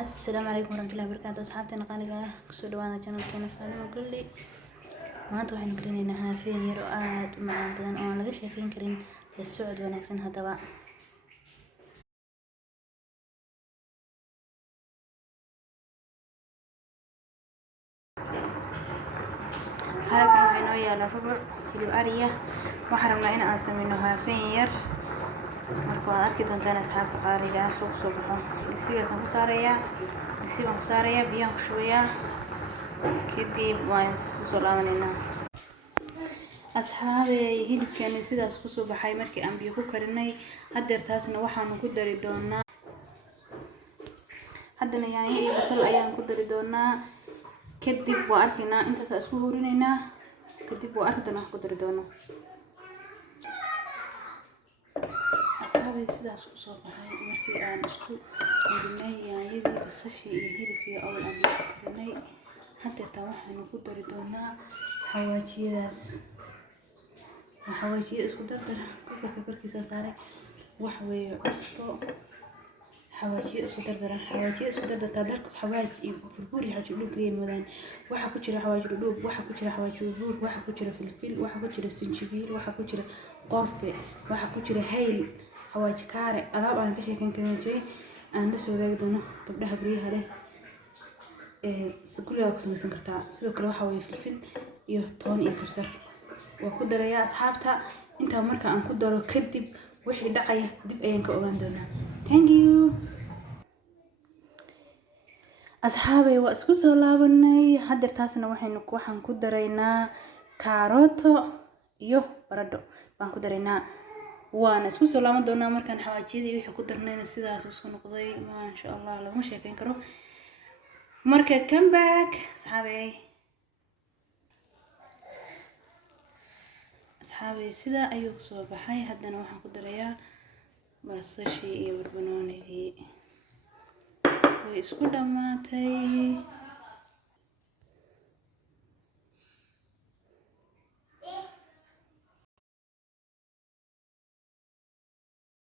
السلام عليكم ورحمة الله وبركاته. أصحابتنا قالوا كسر دوانا channel كنا فاهم كل لي ما أنتوا حين كلنا في رؤات مع بدن أنا ليش شايفين كرين للسعود ونكسن هذا هذا كان ويا لفبر في الأرية وحرمنا إن أسمينها فير marka arki doontaan asxaabta qaaliga ah suuq soo baxo digsigaas aan ku saaraya biyaha ku shubaya kadib waan soo laabanayna asxaabay hilibkeena sidaas ku soo baxay markii aan biyo ku karinay hadeertaasna waxaan ku dari doonaa haddana yaanyo iyo basal ayaan ku dari doonaa kadib waa arkaynaa intaas isku huurinaynaa kadib waa arki doonaa ku dari doonaa أصحابي سيدا سوق بحاي مركي أنا أشكو ورناي يدي بسشي يهيلكي أو أنا رناي حتى توحى نقود ردونا حواجي داس كدر كوكا كيسا ساري وحوي عصبو حواجي اسكو در تادرك حواجي بربوري حاجي لو كريم ودان waxa ku jira xawaaj dhudhub waxa ku jira xawaaj buur waxa ku jira filfil waxa ku jira sinjibiil waxa ku jira qorfe waxa ku jira hayl xawaaj kaare alaab aan ka sheekan karin aan la soo wadaagi doono gabdhaha guryaha leh guriga ku samaysan kartaa sidoo kale waxa weeye filfil iyo toon iyo kabsar waa ku daraya asxaabta inta marka aan ku daro kadib wixii dhacay dib ayaan ka ogaan doonaa thank you أصحابي واسكسو لابني هادر تاسنا waxaan ku daraynaa kaaroto iyo baradho baan ku daraynaa waan isku soo laaban doonaa markaan xawaajiyadii wixii ku darnayna sidaas isku noqday ma sha Allah lagu sheekeyn karo marka come back asxaabi sida ayuu soo baxay haddana waxaan ku darayaa basasha iyo barbanoonigii way isku dhamaatay